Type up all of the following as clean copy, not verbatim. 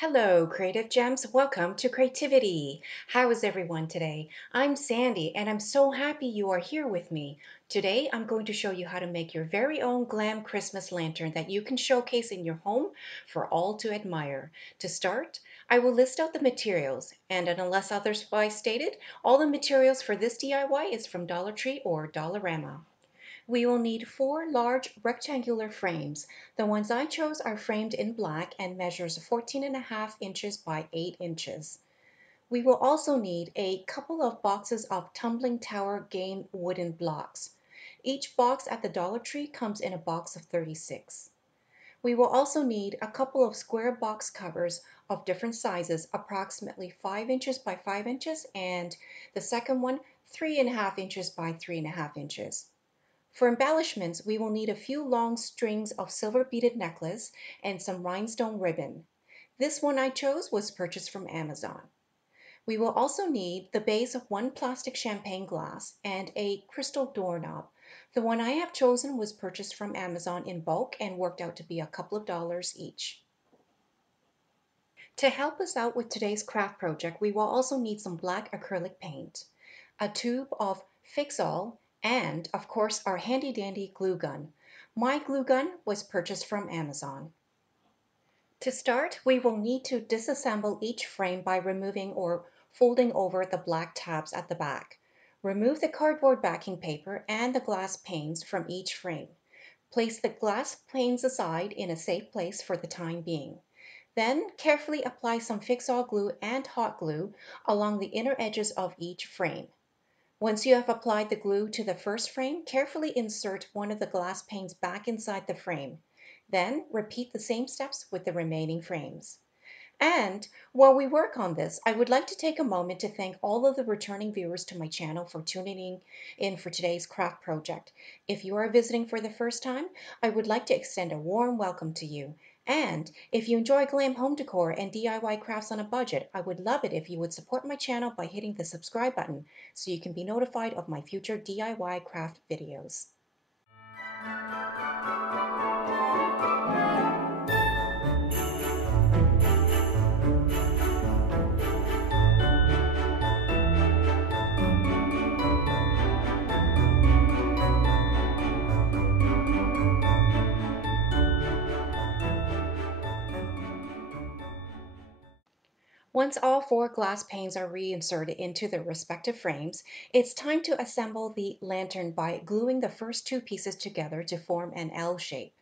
Hello, Creative Gems. Welcome to Creativity. How is everyone today? I'm Sandy, and I'm so happy you are here with me. Today, I'm going to show you how to make your very own glam Christmas lantern that you can showcase in your home for all to admire. To start, I will list out the materials, and unless otherwise stated, all the materials for this DIY is from Dollar Tree or Dollarama. We will need 4 large rectangular frames. The ones I chose are framed in black and measures 14.5 inches by 8 inches. We will also need a couple of boxes of tumbling tower game wooden blocks. Each box at the Dollar Tree comes in a box of 36. We will also need a couple of square box covers of different sizes, approximately 5 inches by 5 inches, and the second one 3.5 inches by 3.5 inches. For embellishments, we will need a few long strings of silver beaded necklace and some rhinestone ribbon. This one I chose was purchased from Amazon. We will also need the base of 1 plastic champagne glass and a crystal doorknob. The one I have chosen was purchased from Amazon in bulk and worked out to be a couple of dollars each. To help us out with today's craft project, we will also need some black acrylic paint, a tube of Fix-All, and of course our handy dandy glue gun. My glue gun was purchased from Amazon. To start, we will need to disassemble each frame by removing or folding over the black tabs at the back. Remove the cardboard backing paper and the glass panes from each frame. Place the glass panes aside in a safe place for the time being. Then carefully apply some Fix-All glue and hot glue along the inner edges of each frame. Once you have applied the glue to the first frame, carefully insert one of the glass panes back inside the frame. Then repeat the same steps with the remaining frames. And while we work on this, I would like to take a moment to thank all of the returning viewers to my channel for tuning in for today's craft project. If you are visiting for the first time, I would like to extend a warm welcome to you. And if you enjoy glam home decor and DIY crafts on a budget, I would love it if you would support my channel by hitting the subscribe button so you can be notified of my future DIY craft videos. Once all 4 glass panes are reinserted into their respective frames, it's time to assemble the lantern by gluing the first 2 pieces together to form an L shape.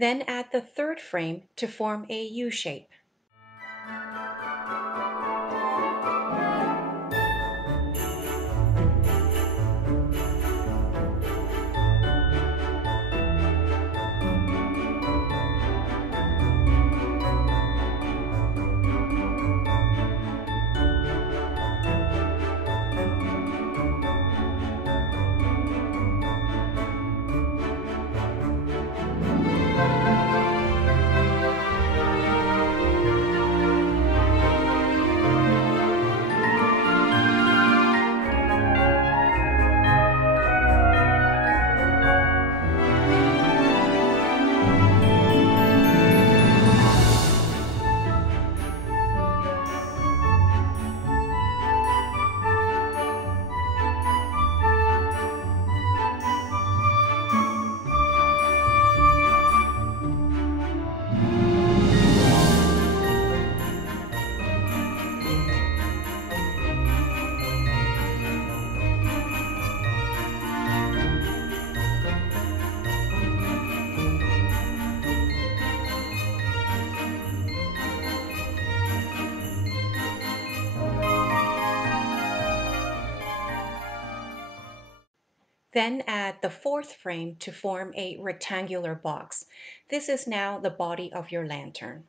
Then add the third frame to form a U shape. Then add the fourth frame to form a rectangular box. This is now the body of your lantern.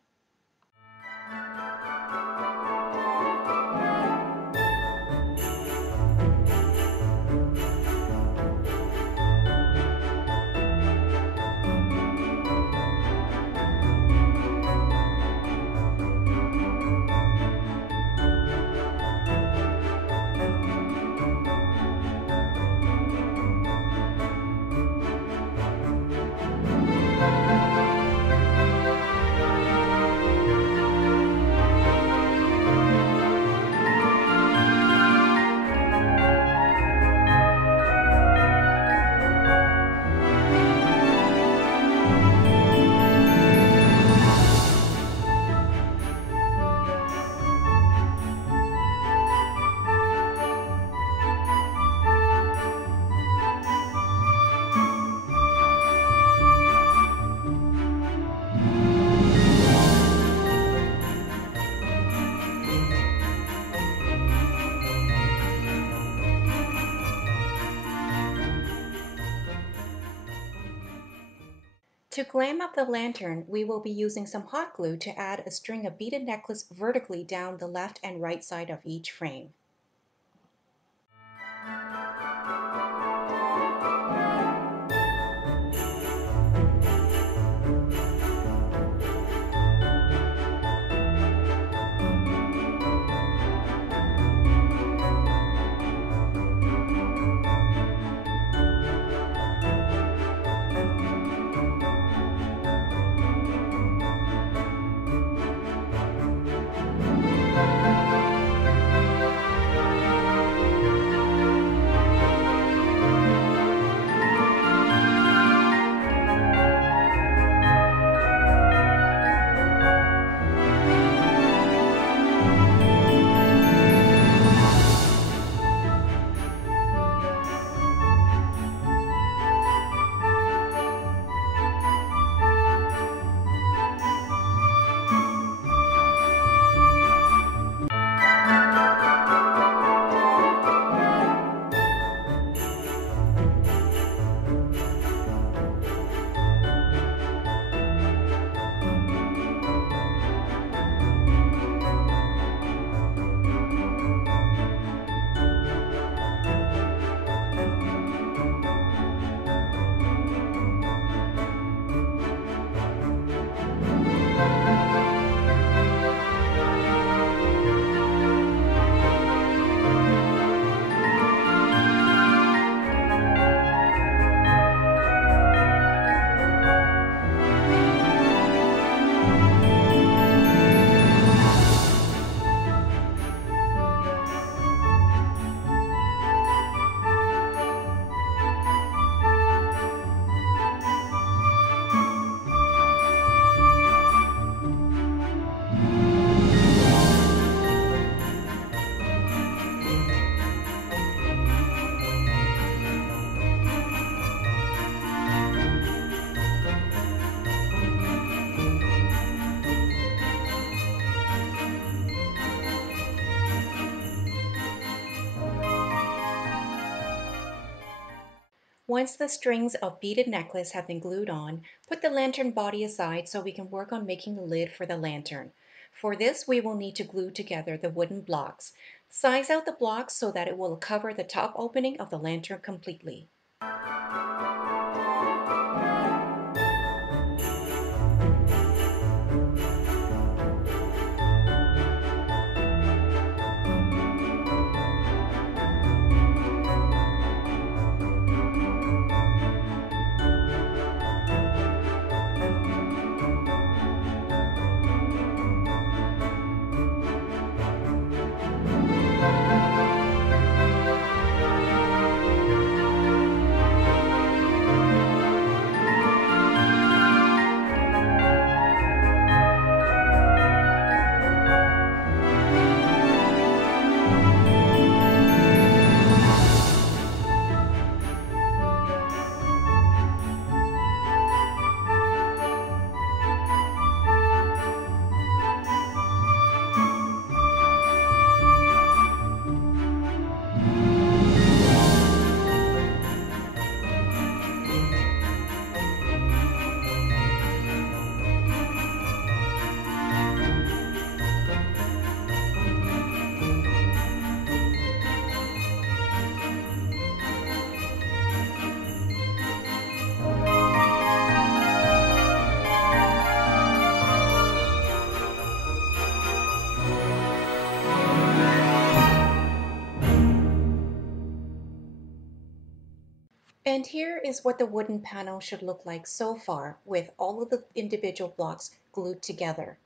To glam up the lantern, we will be using some hot glue to add a string of beaded necklace vertically down the left and right side of each frame. Once the strings of beaded necklace have been glued on, put the lantern body aside so we can work on making the lid for the lantern. For this, we will need to glue together the wooden blocks. Size out the blocks so that it will cover the top opening of the lantern completely. And here is what the wooden panel should look like so far with all of the individual blocks glued together.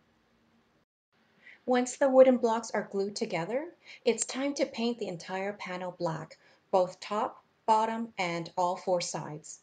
Once the wooden blocks are glued together, it's time to paint the entire panel black, both top, bottom, and all four sides.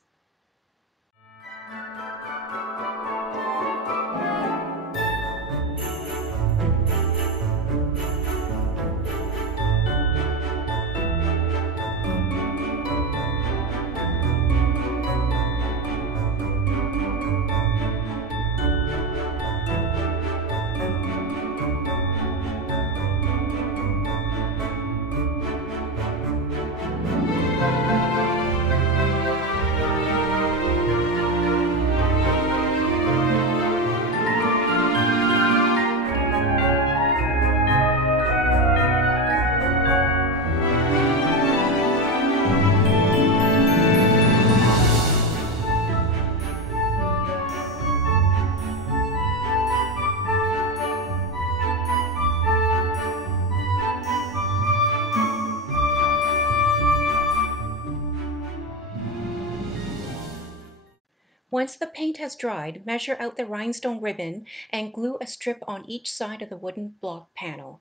Once the paint has dried, measure out the rhinestone ribbon and glue a strip on each side of the wooden block panel.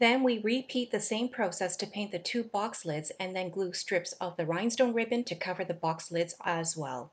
Then we repeat the same process to paint the two box lids and then glue strips of the rhinestone ribbon to cover the box lids as well.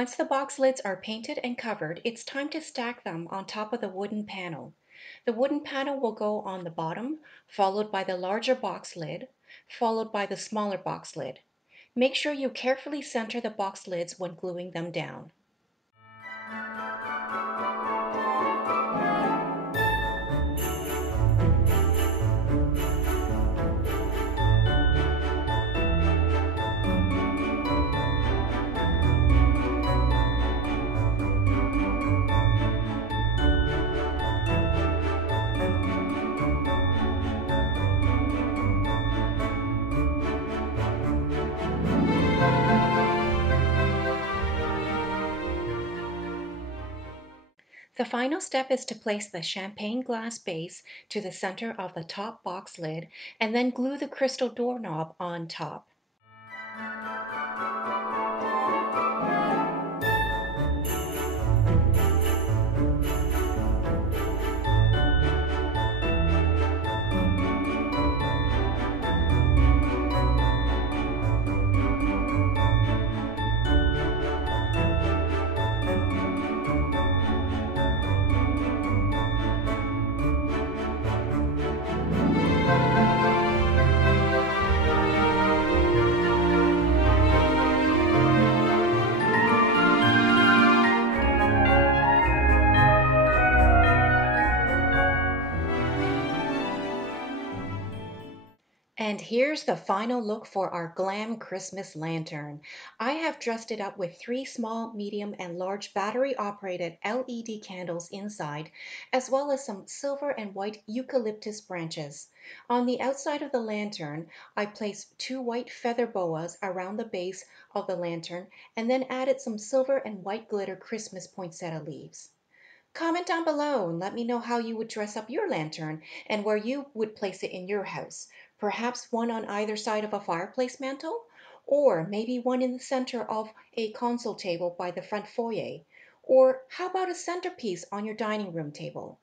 Once the box lids are painted and covered, it's time to stack them on top of the wooden panel. The wooden panel will go on the bottom, followed by the larger box lid, followed by the smaller box lid. Make sure you carefully center the box lids when gluing them down. final step is to place the champagne glass base to the center of the top box lid and then glue the crystal doorknob on top. And here's the final look for our glam Christmas lantern. I have dressed it up with 3 small, medium, and large battery-operated LED candles inside, as well as some silver and white eucalyptus branches. On the outside of the lantern, I placed 2 white feather boas around the base of the lantern and then added some silver and white glitter Christmas poinsettia leaves. Comment down below and let me know how you would dress up your lantern and where you would place it in your house. Perhaps one on either side of a fireplace mantle, or maybe one in the center of a console table by the front foyer. Or how about a centerpiece on your dining room table?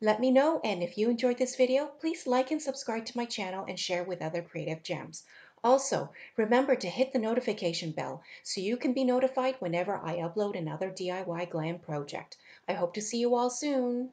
Let me know, and if you enjoyed this video, please like and subscribe to my channel and share with other creative gems. Also, remember to hit the notification bell so you can be notified whenever I upload another DIY glam project. I hope to see you all soon.